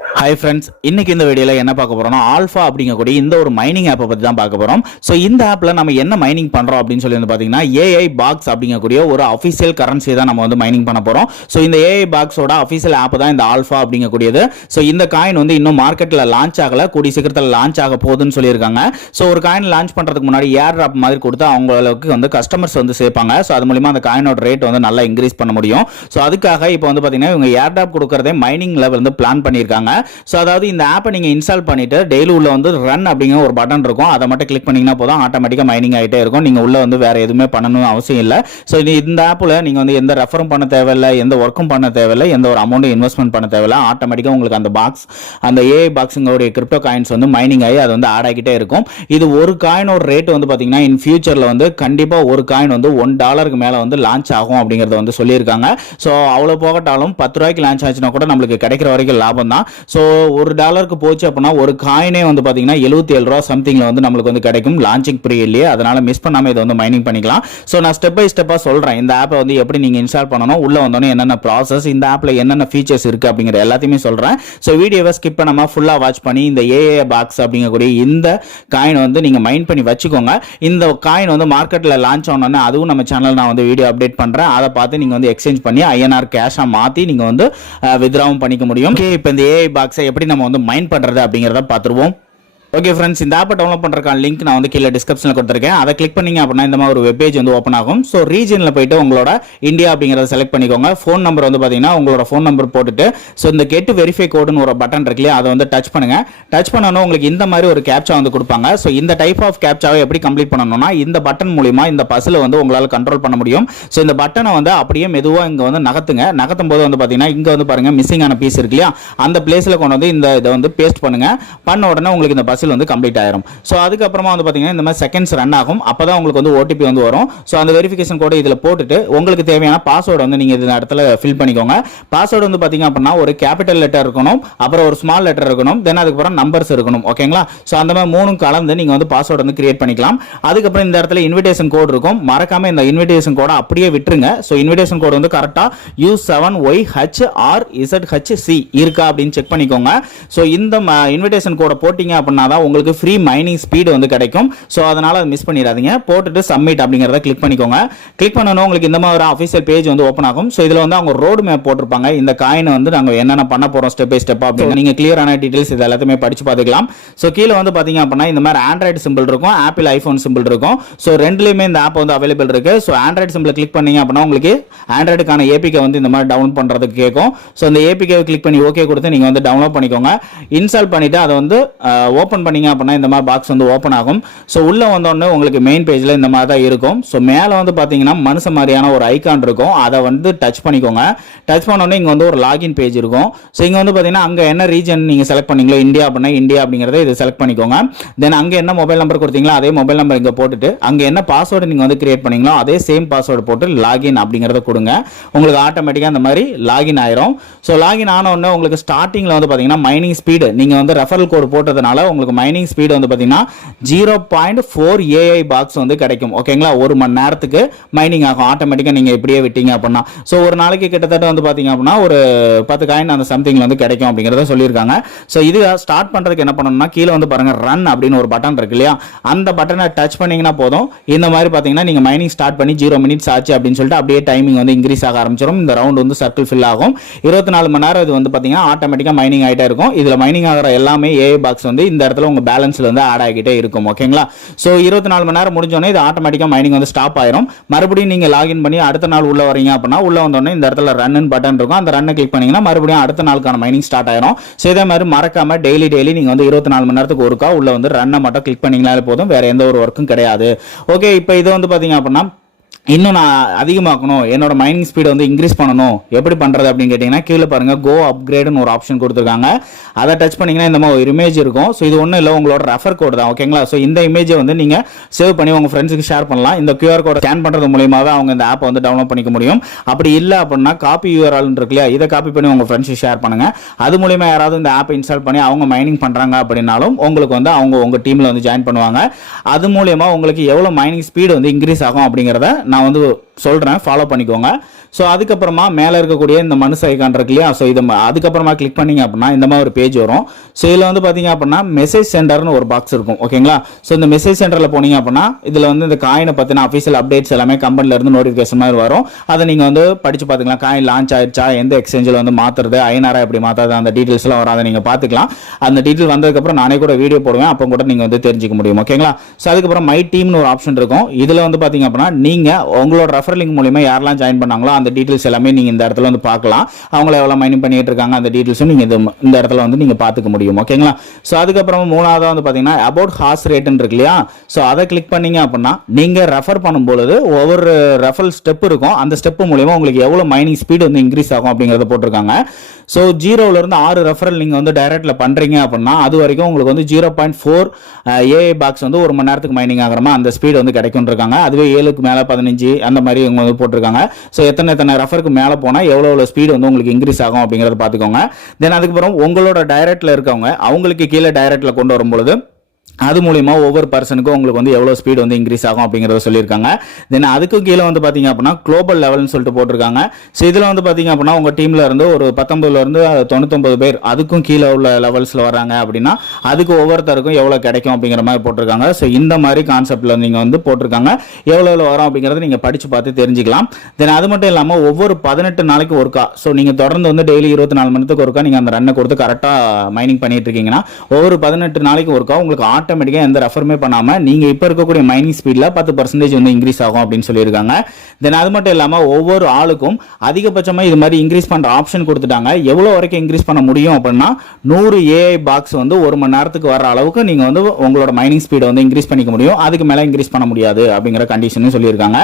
Hi friends, இன்னைக்கு இந்த வீடியோவில் என்ன பார்க்க போறோம்னா ஆல்ஃபா அப்படிங்கக்கூடிய இந்த ஒரு மைனிங் ஆப்பை பற்றி தான் பார்க்க போகிறோம். ஸோ இந்த ஆப்பில் நம்ம என்ன மைனிங் பண்ணுறோம் அப்படின்னு சொல்லி வந்து பார்த்தீங்கன்னா AIBOX அப்படிங்கக்கூடிய ஒரு அஃபிஷியல் கரன்சி தான் நம்ம வந்து மைனிங் பண்ண போகிறோம். ஸோ இந்த AIBOXோட அஃபிஷியல் ஆப் தான் இந்த ஆல்ஃபா அப்படிங்கக்கூடியது. ஸோ இந்த காயின் வந்து இன்னும் மார்க்கெட்டில் லான்ச் ஆகலை, கூடிய சீக்கிரத்தில் லான்ச் ஆக போகுதுன்னு சொல்லியிருக்காங்க. ஸோ ஒரு காயின் லான்ச் பண்ணுறதுக்கு முன்னாடி ஏர் ட்ராப் மாதிரி கொடுத்து அவங்களுக்கு வந்து கஸ்டமர்ஸ் வந்து சேர்ப்பாங்க. ஸோ அது மூலிமா அந்த காயினோட ரேட் வந்து நல்லா இன்க்ரீஸ் பண்ண முடியும். ஸோ அதுக்காக இப்போ வந்து பார்த்தீங்கன்னா இவங்க ஏர் ட்ராப் கொடுக்கறதே மைனிங்கில் வந்து பிளான் பண்ணியிருக்காங்க. ஸோ அதாவது இந்த ஆப்பை நீங்கள் இன்ஸ்டால் பண்ணிட்டு டெய்லி உள்ள வந்து ரன் அப்படிங்கிற ஒரு பட்டன் இருக்கும், அதை மட்டும் கிளிக் பண்ணிங்கன்னா போதும், ஆட்டோமேட்டிக்காக மைனிங் ஆகிட்டே இருக்கும். நீங்கள் உள்ள வந்து வேற எதுவுமே பண்ணணும் அவசியம் இல்லை. ஸோ இந்த ஆப்பில் நீங்கள் வந்து எந்த ரெஃபரும் பண்ண தேவையில்லை, எந்த ஒர்க்கும் பண்ண தேவையில்லை, எந்த ஒரு அமௌண்ட்டும் இன்வெஸ்ட்மெண்ட் பண்ண தேவையில்லை. ஆட்டோமேட்டிக்காக உங்களுக்கு அந்த பாக்ஸ், அந்த AIBOXங்களுடைய கிரிப்டோ காயின்ஸ் வந்து மைனிங் ஆகி அது வந்து ஆட் ஆகிட்டே இருக்கும். இது ஒரு காயினோட ரேட் வந்து பார்த்தீங்கன்னா இன் ஃபியூச்சரில் வந்து கண்டிப்பாக ஒரு காயின் வந்து $1 மேலே வந்து லான்ச் ஆகும் அப்படிங்கிறத வந்து சொல்லியிருக்காங்க. ஸோ அவ்வளோ போகட்டாலும் $10 லான்ச் ஆச்சுன்னா கூட நம்மளுக்கு கிடைக்கிற வரைக்கும் லாபம் தான். ஸோ $1 போச்சு அப்படின்னா ஒரு காயினே வந்து பார்த்தீங்கன்னா $77 சம்திங்ல வந்து நம்மளுக்கு வந்து கிடைக்கும் லான்ச்சிங் பீரியட்லயே. அதனால மிஸ் பண்ணாம இதை வந்து மைனிங் பண்ணிக்கலாம். ஸோ நான் ஸ்டெப் பை ஸ்டெப்பாக சொல்கிறேன் இந்த ஆப்பை வந்து எப்படி நீங்கள் இன்ஸ்டால் பண்ணணும், உள்ள வந்தோடனே என்னென்ன ப்ராசஸ், இந்த ஆப்பில் என்னென்ன ஃபீச்சர்ஸ் இருக்குது அப்படிங்கிற எல்லாத்தையுமே சொல்கிறேன். ஸோ வீடியோவை ஸ்கிப் பண்ணாமல் ஃபுல்லாக வாட்ச் பண்ணி இந்த AIBOX அப்படிங்கக்கூடிய இந்த காயின் வந்து நீங்கள் மைன் பண்ணி வச்சுக்கோங்க. இந்த காயின் வந்து மார்க்கெட்டில் லான்ச் ஆனோடனே அதுவும் நம்ம சேனல் நான் வந்து வீடியோ அப்டேட் பண்ணுறேன். அதை பார்த்து நீங்கள் வந்து எக்ஸ்சேஞ்ச் பண்ணி INR கேஷாக மாற்றி நீங்கள் வந்து வித்ராவும் பண்ணிக்க முடியும். இப்போ இந்த AIBOX எப்படி நம்ம வந்து மைன் பண்ணுறது அப்படிங்கிறத பார்த்துருவோம். ஓகே ஃப்ரெண்ட்ஸ், இந்த ஆப்பை டவுன்லோட் பண்ணுறதுக்கான லிங்க் நான் வந்து கீழே டிஸ்கிரிப்ஷனில் கொடுத்துருக்கேன். அதை கிளிக் பண்ணிங்க அப்படின்னா இந்த மாதிரி ஒரு வெப் பேஜ் வந்து ஓப்பன் ஆகும். ஸோ ரீஜனில் போயிட்டு உங்களோட இந்தியா அப்படிங்கிறத செலக்ட் பண்ணிக்கோங்க. ஃபோன் நம்பர் வந்து பார்த்தீங்கன்னா உங்களோட ஃபோன் நம்பர் போட்டுட்டு ஸோ இந்த கெட் வெரிஃபை கோடுன்னு ஒரு பட்டன் இருக்கு இல்லையா, அதை வந்து டச் பண்ணுங்க. டச் பண்ணணும் உங்களுக்கு இந்த மாதிரி ஒரு கேப்சா வந்து கொடுப்பாங்க. ஸோ இந்த டைப் ஆஃப் கேப்சாவை எப்படி கம்ப்ளீட் பண்ணணும்னா இந்த பட்டன் மூலிமா இந்த பஸ்ஸில் வந்து உங்களால் கண்ட்ரோல் பண்ண முடியும். ஸோ இந்த பட்டனை வந்து அப்படியே மெதுவாக இங்கே வந்து நகர்த்துங்க. நகர்த்தும் போது வந்து பார்த்தீங்கன்னா இங்கே வந்து பாருங்க மிஸ்ஸிங் ஆன பீஸ் இருக்கு இல்லையா, அந்த பிளேஸில் கொண்டு வந்து இதை வந்து பேஸ்ட் பண்ணுங்க. பண்ண உடனே உங்களுக்கு இந்த பஸ்ஸில் வந்து கம்ப்ளீட் ஆயிரும். ஸோ அதுக்கப்புறமா வந்து பார்த்தீங்கன்னா இந்த மாதிரி செகண்ட்ஸ் ரன் ஆகும். அப்போ தான் உங்களுக்கு வந்து OTP வந்து வரும். ஸோ அந்த வெரிஃபிகேஷன் கோடு இதில் போட்டுட்டு உங்களுக்கு தேவையான பாஸ்வேர்டு வந்து நீங்கள் இந்த இடத்துல ஃபில் பண்ணிக்கோங்க. பாஸ்வேர்டு வந்து பார்த்தீங்க அப்படின்னா ஒரு கேபிட்டல் லெட்டர் இருக்கணும், அப்புறம் ஒரு ஸ்மால் லெட்டர் இருக்கணும், தென் அதுக்கப்புறம் நம்பர்ஸ் இருக்கணும். ஓகேங்களா? ஸோ அந்த மாதிரி மூணும் கலந்து நீங்கள் வந்து பாஸ்வேர்டு வந்து கிரியேட் பண்ணிக்கலாம். அதுக்கப்புறம் இந்த இடத்துல இன்விடேஷன் கோட் இருக்கும். மறக்காம இந்த இன்விடேஷன் கோடை அப்படியே விட்டுருங்க. ஸோ இன்விடேஷன் கோடு வந்து கரெக்டாக U7YHRZHC இருக்கா அப்படின்னு செக் பண்ணிக்கோங்க. ஸோ இந்த இன்விடேஷன் கோடை போட்டிங்க அப்படின்னா தான் உங்களுக்கு ஃப்ரீ மைனிங் ஸ்பீடு வந்து கிடைக்கும். ஸோ அதனால அதை மிஸ் பண்ணிடாதீங்க. போட்டுட்டு சப்மிட் அப்படிங்கிறத கிளிக் பண்ணிக்கோங்க. கிளிக் பண்ணணும் உங்களுக்கு இந்த மாதிரி ஒரு அஃபிஷியல் பேஜ் வந்து ஓப்பன் ஆகும். ஸோ இதில் வந்து அவங்க ரோடு மேப் போட்டிருப்பாங்க. இந்த காயினை வந்து நாங்கள் என்னென்ன பண்ண போகிறோம் ஸ்டெப் பை ஸ்டெப் அப்படின்னு நீங்கள் கிளியரான டீடைல்ஸ் இது எல்லாத்தையுமே படிச்சு பார்த்துக்கலாம். ஸோ கீழே வந்து பார்த்தீங்க அப்படின்னா இந்த மாதிரி ஆண்ட்ராய்டு சிம்பிள் இருக்கும், ஆப்பிள் ஐஃபோன் சிம்பிள் இருக்கும். ஸோ ரெண்டுலேயுமே இந்த ஆப் வந்து அவைலபிள் இருக்கு. ஸோ ஆண்ட்ராய்டு சிம்பிள் கிளிக் பண்ணீங்க அப்படின்னா உங்களுக்கு ஆண்ட்ராய்டுக்கான APK வந்து இந்த மாதிரி டவுன்லோட் பண்ணுறதுக்கு கேட்கும். ஸோ இந்த APK கிளிக் பண்ணி ஓகே கொடுத்து நீங்கள் வந்து டவுன்லோட் பண்ணிக்கோங்க. இன்ஸ்டால் பண்ணிட்டு அதை வந்து ஓப்பன் பண்ணீங்க அப்படின்னா இந்த மாதிரி பாக்ஸ் வந்து ஓப்பன் ஆகும். ஸோ உள்ள வந்தோடனே உங்களுக்கு மெயின் பேஜில் இந்த மாதிரி தான் இருக்கும். ஸோ மேலே வந்து பார்த்தீங்கன்னா மனுஷ மாதிரியான ஒரு ஐக்கான் இருக்கும், அதை வந்து டச் பண்ணிக்கோங்க. டச் பண்ணோடனே இங்கே வந்து ஒரு லாகின் பேஜ் இருக்கும். ஸோ இங்கே வந்து பார்த்தீங்கன்னா அங்கே என்ன ரீஜன் நீங்கள் செலக்ட் பண்ணீங்களோ இந்தியா அப்படின்னா இந்தியா அப்படிங்கிறத இது செலக்ட் பண்ணிக்கோங்க. தென் அங்கே என்ன மொபைல் நம்பர் கொடுத்தீங்களோ அதே மொபைல் நம்பர் இங்கே போட்டுட்டு அங்கே என்ன பாஸ்வேர்டு நீங்கள் வந்து கிரியேட் பண்ணீங்களோ அதே சேம் பாஸ்வேர்டு போட்டு லாகின் அப்படிங்கிறத கொடுங்க. உங்களுக்கு ஆட்டோமேட்டிக்காக அந்த மாதிரி லாகின் ஆயிரும். ஸோ லாகின் ஆன உடனே உங்களுக்கு ஸ்டார்டிங்கில் வந்து பார்த்தீங்கன்னா மைனிங் ஸ்பீடு நீங்கள் வந்து ரெஃபரல் கோடு போட்டதுனால உங்களுக்கு மைனிங் ஸ்பீடு வந்து பார்த்தீங்கன்னா 0.4 AIBOX வந்து கிடைக்கும். ஓகேங்களா? ஒரு மணி நேரத்துக்கு மைனிங் ஆகும் ஆட்டோமேட்டிக்காக நீங்கள் இப்படியே விட்டீங்க அப்படின்னா. ஸோ ஒரு நாளைக்கு கிட்டத்தட்ட வந்து பார்த்தீங்க அப்படின்னா ஒரு 10 காயின் அந்த சம்திங்ல வந்து கிடைக்கும் அப்படிங்கிறத சொல்லியிருக்காங்க. ஸோ இது ஸ்டார்ட் பண்ணுறதுக்கு என்ன பண்ணணும்னா கீழே வந்து பாருங்க ரன் அப்படின்னு ஒரு பட்டன் இருக்கு இல்லையா, அந்த பட்டனை டச் பண்ணீங்கன்னா போதும். இந்த மாதிரி பார்த்தீங்கன்னா நீங்கள் மைனிங் ஸ்டார்ட் பண்ணி 0 மினிட்ஸ் ஆச்சு அப்படின்னு சொல்லிட்டு அப்படியே டைமிங் வந்து இன்க்ரீஸ் ஆக ஆரம்பிச்சிடும். இந்த ரவுண்ட் வந்து சர்க்கிள் ஃபில் ஆகும். 24 மணி நேரம் இது வந்து பார்த்தீங்கன்னா ஆட்டோமேட்டிக்காக மைனிங் ஆகிட்டே இருக்கும். இதில் மைனிங் ஆகிற எல்லாமே AIBOX வந்து இந்த இடத்துல உங்கள் பேலன்ஸில் வந்து ஆட் ஆகிட்டே இருக்கும். ஓகேங்களா? ஸோ 24 மணி நேரம் முடிஞ்சோடனே இது ஆட்டோமேட்டிக்காக மைனிங் வந்து ஸ்டாப் ஆயிரும். மறுபடியும் நீங்கள் லாகின் பண்ணி அடுத்த நாள் உள்ள வரீங்க அப்படின்னா உள்ள வந்தோடனே இந்த இடத்துல ரன் பட்டன் இருக்கும். அந்த ரன்னை கிளிக் பண்ணீங்கன்னா மறுபடியும் அடுத்த நாளுக்கான மைனிங் ஸ்டார்ட் ஆயிரும். ஸோ இதே மாதிரி மறக்காம டெய்லி நீங்கள் வந்து 24 மணி நேரத்துக்கு ஒருக்கா உள்ள வந்து ரன்னை மட்டும் கிளிக் பண்ணீங்கனாலே போதும், வேற எந்த ஒரு ஒர்க்கும் கிடையாது. ஓகே, இப்போ இது வந்து பார்த்தீங்க அப்படின்னா இன்னும் நான் அதிகமாக்கணும், என்னோட மைனிங் ஸ்பீடு வந்து இன்க்ரீஸ் பண்ணணும், எப்படி பண்ணுறது அப்படின்னு கேட்டிங்கன்னா கீழே பாருங்கள் கோ அப்கிரேடுன்னு ஒரு ஆப்ஷன் கொடுத்துருக்காங்க. அதை டச் பண்ணிங்கன்னா இந்த மாதிரி ஒரு இமேஜ் இருக்கும். ஸோ இது ஒன்றும் இல்லை, உங்களோட ரெஃபர் கோடு தான். ஓகேங்களா? ஸோ இந்த இமேஜை வந்து நீங்கள் சேவ் பண்ணி உங்கள் ஃப்ரெண்ட்ஸுக்கு ஷேர் பண்ணலாம். இந்த QR கோடை ஸ்கேன் பண்ணுறது மூலியமாகவே அவங்க இந்த ஆப்பை வந்து டவுன்லோட் பண்ணிக்க முடியும். அப்படி இல்லை அப்படின்னா காப்பி URL இருக்கு இல்லையா, இதை காப்பி பண்ணி உங்கள் ஃப்ரெண்ட்ஸுக்கு ஷேர் பண்ணுங்கள். அது மூலியமா யாராவது இந்த ஆப்பை இன்ஸ்டால் பண்ணி அவங்க மைனிங் பண்ணுறாங்க அப்படின்னாலும் உங்களுக்கு வந்து அவங்க உங்கள் டீமில் வந்து ஜாயின் பண்ணுவாங்க. அது மூலியமா உங்களுக்கு எவ்வளோ மைனிங் ஸ்பீடு வந்து இன்க்ரீஸ் ஆகும் அப்படிங்கிறத நான் வந்து சொல்கிறேன், ஃபாலோ பண்ணிக்கோங்க. ஸோ அதுக்கப்புறமா மேலே இருக்கக்கூடிய இந்த மனுஷ ஐகான் இருக்கு இல்லையா, ஸோ இதை அதுக்கப்புறமா கிளிக் பண்ணீங்க அப்படின்னா இந்த மாதிரி ஒரு பேஜ் வரும். ஸோ இதில் வந்து பார்த்தீங்க அப்படின்னா மெசேஜ் சென்டர்னு ஒரு பாக்ஸ் இருக்கும். ஓகேங்களா, ஸோ இந்த மெசேஜ் சென்டரில் போனீங்க அப்படின்னா இதில் வந்து இந்த காயினை பற்றின அஃபிஷியல் அப்டேட்ஸ் எல்லாமே கம்பெனில இருந்து நோட்டிஃபிகேஷன் மாதிரி வரும். அதை நீங்கள் வந்து படிச்சு பார்த்துக்கலாம். காயின் லான்ச் ஆயிடுச்சா, எந்த எக்ஸ்சேஞ்சில் வந்து மாற்றுறது, ஐநாரா எப்படி மாற்றாது, அந்த டீட்டெயில்ஸ்லாம் வரும். அதை நீங்கள் பார்த்துக்கலாம். அந்த டீட்டெயில் வந்ததுக்கப்புறம் நானே கூட வீடியோ போடுவேன், அப்போ கூட நீங்கள் வந்து தெரிஞ்சுக்க முடியும். ஓகேங்களா, ஸோ அதுக்கப்புறம் மை டீம்னு ஒரு ஆப்ஷன் இருக்கும். இதில் வந்து பார்த்தீங்க அப்படின்னா நீங்கள் உங்களோட ரெஃபர் லிங்க் மூலியமாக யாரெல்லாம் ஜாயின் பண்ணாங்களோ அந்த டீட்டெயில்ஸ் எல்லாமே நீங்கள் இந்த இடத்துல வந்து பார்க்கலாம். அவங்கள எவ்வளோ மைனிங் பண்ணிட்டு இருக்காங்க அந்த டீட்டெயில்ஸும் நீங்கள் இந்த இடத்துல வந்து நீங்கள் பார்த்துக்க முடியும். ஓகேங்களா, ஸோ அதுக்கப்புறம் மூணாவதாக வந்து பார்த்தீங்கன்னா அபவுட் ஹார்ஸ் ரேட்னு இருக்கு இல்லையா, ஸோ அதை கிளிக் பண்ணீங்க அப்படின்னா நீங்கள் ரெஃபர் பண்ணும்போது ஒவ்வொரு ரெஃபரல் ஸ்டெப் இருக்கும். அந்த ஸ்டெப் மூலியமாக உங்களுக்கு எவ்வளோ மைனிங் ஸ்பீடு வந்து இன்க்ரீஸ் ஆகும் அப்படிங்கிறத போட்டிருக்காங்க. ஸோ 0லேருந்து 6 ரெஃபரல் நீங்கள் வந்து டைரக்ட்ல பண்ணுறீங்க அப்படின்னா அது வரைக்கும் உங்களுக்கு வந்து 0.4 ஏஐ பாக்ஸ் வந்து ஒரு மணி நேரத்துக்கு மைனிங் ஆகிறமா அந்த ஸ்பீடு வந்து கிடைக்கும் இருக்காங்க. அதுவே 7க்கு மேலே 15 அந்த மாதிரி இவங்க வந்து போட்டிருக்காங்க. ஸோ எத்தனை ரெஃபருக்கு மேலே போனால் எவ்வளோ ஸ்பீடு வந்து உங்களுக்கு இன்க்ரீஸ் ஆகும் அப்படிங்கிறத பார்த்துக்கோங்க. தென் அதுக்கப்புறம் உங்களோட டைரக்ட்ல இருக்கவங்க அவங்களுக்கு கீழே டைரக்ட்ல கொண்டு வரும்பொழுது அது மூலியமா ஒவ்வொரு பர்சனுக்கும் உங்களுக்கு வந்து எவ்வளவு ஸ்பீடு வந்து இன்க்ரீஸ் ஆகும் அப்படிங்கறத சொல்லியிருக்காங்க. தென் அதுக்கு கீழே வந்து பாத்தீங்க அப்படின்னா குளோபல் லெவல்னு சொல்லிட்டு போட்டிருக்காங்க. ஸோ இதுல வந்து பாத்தீங்க அப்படின்னா உங்க டீம்ல இருந்து ஒரு 19ல இருந்து 99 பேர் அதுக்கும் கீழே உள்ள லெவல்ஸ்ல வராங்க அப்படின்னா அதுக்கு ஒவ்வொருத்தருக்கும் எவ்வளவு கிடைக்கும் அப்படிங்கிற மாதிரி போட்டிருக்காங்க. ஸோ இந்த மாதிரி கான்செப்ட்ல நீங்க வந்து போட்டிருக்காங்க. எவ்வளவு வரும் அப்படிங்கறத நீங்க படிச்சு பார்த்து தெரிஞ்சுக்கலாம். தென் அது மட்டும் இல்லாம ஒவ்வொரு 18 நாளைக்கு ஒருக்கா, ஸோ நீங்க தொடர்ந்து வந்து டெய்லி 24 மணி நேரத்துக்கு ஒருக்கா நீங்க அந்த ரன்னை கொடுத்து கரெக்டா மைனிங் பண்ணிட்டு இருக்கீங்கன்னா ஒவ்வொரு 18 நாளைக்கு ஒருக்கா உங்களுக்கு ஆட்டோமேட்டிக்கா எந்த ரெஃபருமே பண்ணாம நீங்க இப்ப இருக்கக்கூடிய மைனிங் ஸ்பீட்ல 10% வந்து இன்க்ரீஸ் ஆகும் அப்படின்னு சொல்லியிருக்காங்க. தென் அது மட்டும் இல்லாம ஒவ்வொரு ஆளுக்கும் அதிகபட்சமா இது மாதிரி இன்க்ரீஸ் பண்ற ஆப்ஷன் கொடுத்துட்டாங்க. எவ்வளவு வரைக்கும் இன்க்ரீஸ் பண்ண முடியும் அப்படின்னா 100 ஏஐ பாக்ஸ் வந்து ஒரு மணி நேரத்துக்கு வர அளவுக்கு நீங்க வந்து உங்களோட மைனிங் ஸ்பீடை வந்து இன்க்ரீஸ் பண்ணிக்க முடியும். அதுக்கு மேல இன்க்ரீஸ் பண்ண முடியாது அப்படிங்கிற கண்டிஷனும் சொல்லியிருக்காங்க.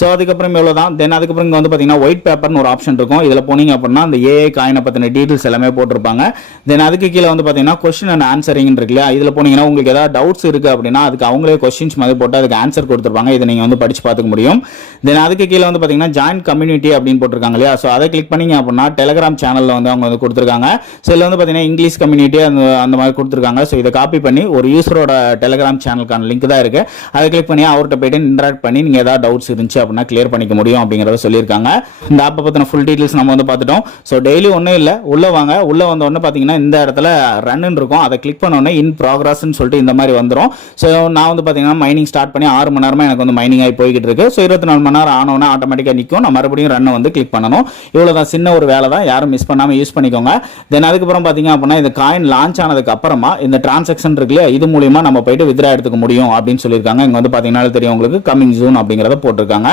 ஸோ அதுக்கப்புறம் எவ்வளவுதான். தென் அதுக்கப்புறம் இங்க வந்து பாத்தீங்கன்னா ஒயிட் பேப்பர்னு ஒரு ஆப்ஷன் இருக்கும். இதுல போனீங்க அப்படின்னா அந்த ஏஐ காயினை பத்தின டீடைல்ஸ் எல்லாமே போட்டிருப்பாங்க. தென் அதுக்கு கீழே வந்து பாத்தீங்கன்னா கொஸ்டின் அண்ட் ஆன்சரிங் இருக்கு இல்லையா, இதுல போனீங்கன்னா உங்களுக்கு ஏதாவது டவுட்ஸ் இருக்கு அப்படின்னா அதுக்கு அவங்களே கொஸ்டின்ஸ் மாதிரி போட்டு அதுக்கு ஆன்சர் கொடுத்துருப்பாங்க. இதை நீங்க வந்து படிச்சு பார்த்துக்க முடியும். தென் அதுக்கு கீழே வந்து பாத்தீங்கன்னா ஜாயின் கம்யூனிட்டி அப்படின்னு போட்டிருக்காங்க இல்லையா, ஸோ அதை கிளிக் பண்ணீங்க அப்படின்னா டெலிகிராம் சேனல்ல வந்து அவங்க வந்து கொடுத்துருக்காங்க. ஸோ இதுல வந்து பாத்தீங்கன்னா இங்கிலீஷ் கம்யூனிட்டி அந்த மாதிரி கொடுத்துருக்காங்க. ஸோ இதை காப்பி பண்ணி ஒரு யூசரோட டெலிகிராம் சேனலுக்கான லிங்க் தான் இருக்கு, அதை கிளிக் பண்ணி அவர்கிட்ட போயிட்டு இன்டராக்ட் பண்ணி நீங்க ஏதாவது டவுட்ஸ் இருந்துச்சு அப்படின்னா கிளியர் பண்ணிக்க முடியும் அப்படிங்கறத சொல்லியிருக்காங்க. இந்த ஆப்பை பத்தின ஃபுல் டீடைல்ஸ் நம்ம வந்து பார்த்துட்டோம். ஸோ டெய்லி ஒன்றும் இல்லை, உள்ள வாங்க. உள்ள வந்த உடனே பாத்தீங்கன்னா இந்த இடத்துல ரன் இருக்கும், அதை கிளிக் பண்ண உடனே இன் ப்ராக்ரஸ் சொல்லிட்டு இந்த மாதிரி வந்துடும். ஸோ நான் வந்து பாத்தீங்கன்னா மைனிங் ஸ்டார்ட் பண்ணி 6 மணி நேரமா எனக்கு வந்து மைனிங் ஆகி போய்கிட்டு இருக்கு. ஸோ 24 மணி நேரம் ஆனோன்னா ஆட்டோமேட்டிக்கா நிற்கும். நான் மறுபடியும் ரன் வந்து கிளிக் பண்ணணும். இவ்வளவுதான், சின்ன ஒரு வேலை தான், யாரும் மிஸ் பண்ணாம யூஸ் பண்ணிக்கோங்க. தென் அதுக்கப்புறம் பாத்தீங்க அப்படின்னா இந்த காயின் லான்ச் ஆனதுக்கு அப்புறமா இந்த டிரான்சாக்ஷன் இருக்குல்ல, இது மூலியமா நம்ம போயிட்டு வித்ரா எடுத்துக்க முடியும் அப்படின்னு சொல்லியிருக்காங்க. இங்க வந்து பாத்தீங்கன்னா தெரியும் உங்களுக்கு கமிங் ஜூன் அப்படிங்கறத போட்டிருக்காங்க.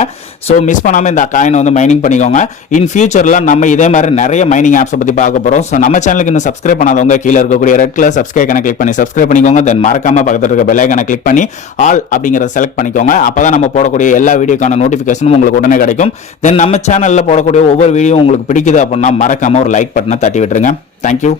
ஸோ மிஸ் பண்ணாம இந்த காயின் வந்து மைனிங் பண்ணிக்கோங்க. இன் ஃபியூச்சர்ல நம்ம இதே மாதிரி நிறைய மைனிங் ஆப்ஸ் பத்தி பார்க்க போறோம். ஸோ நம்ம சேனலுக்கு இன்னும் சப்ஸ்கிரைப் பண்ணாதவங்க கீழே இருக்கக்கூடிய ரெட் கலர் சப்ஸ்கிரைப் கிளிக் பண்ணி சப்ஸ்கிரைப் பண்ணிக்கோங்க. தென் மறக்காம பக்கத்துல இருக்க பெல் ஐகானை கிளிக் பண்ணி ஆல் அப்படிங்கறத செலக்ட் பண்ணிக்கோங்க. அப்பதான் நம்ம போடக்கூடிய எல்லா வீடியோக்கான நோட்டிபிகேஷனும் உங்களுக்கு உடனே கிடைக்கும். தென் நம்ம சேனல்ல போடக்கூடிய ஒவ்வொரு வீடியோ உங்களுக்கு பிடிக்குது அப்படின்னா மறக்காம ஒரு லைக் பட்டனை தட்டி விட்டுருங்க. தேங்க்யூ.